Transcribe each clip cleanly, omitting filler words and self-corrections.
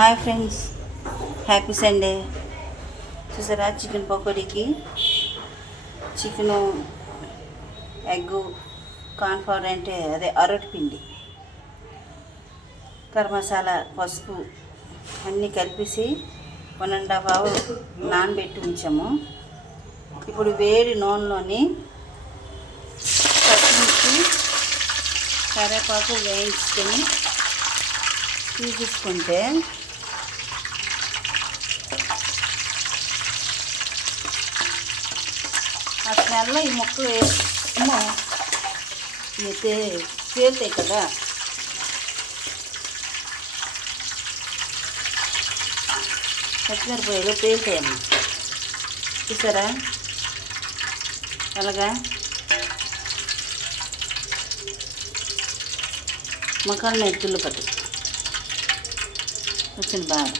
Hi friends, happy Sunday. చూసారా, chicken పకోడీకి chicken, egg, cornflour అంటే అదే అరటి పిండి, గరం మసాలా, పసుపు అన్నీ కలిపేసి 1.5 hour నానబెట్టి ఉంచాము. ఇప్పుడు వేడి నూనెలోని పచ్చిమిర్చి, కరివేపాకు వేయించుకొని తీసేసుకుంటే ఆ స్మెల్లో ఈ ముక్కలు అయితే తేలుతాయి కదా. పచ్చిమిరపకాయలు తేలుతాయమ్మ, చూసారా అలాగా. మకాలు ఎత్తులు పట్టు వచ్చింది బాగా.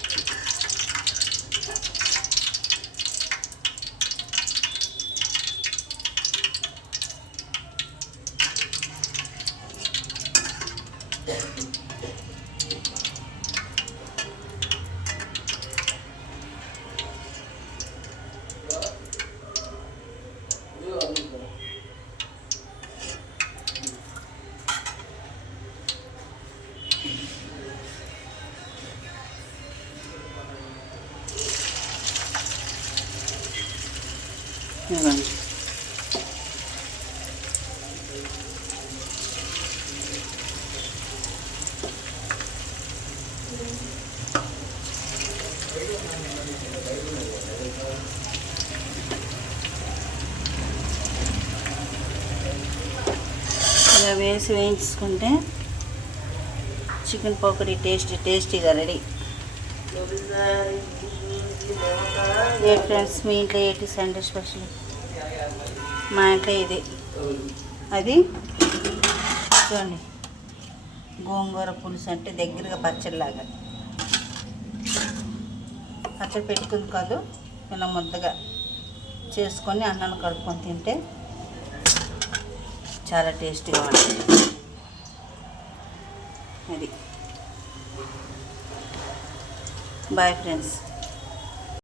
ఇవ్వండి, ఇలా వేసి వేయించుకుంటే చికెన్ పకోడీ టేస్టీగా రెడీ. ఏ ఫ్రెండ్స్, మీ ఇంట్లో ఏంటి సండే స్పెషల్? మా ఇంట్లో ఇది అది చూడండి, గోంగూర పులుసు అంటే దగ్గరగా పచ్చడిలాగా. పచ్చడి పెట్టుకుంది కాదు, ఇలా ముద్దగా చేసుకొని అన్నాన్ని కలుపుకొని తింటే చాలా టేస్టీగా ఉంటుంది. అది బాయ్ ఫ్రెండ్స్.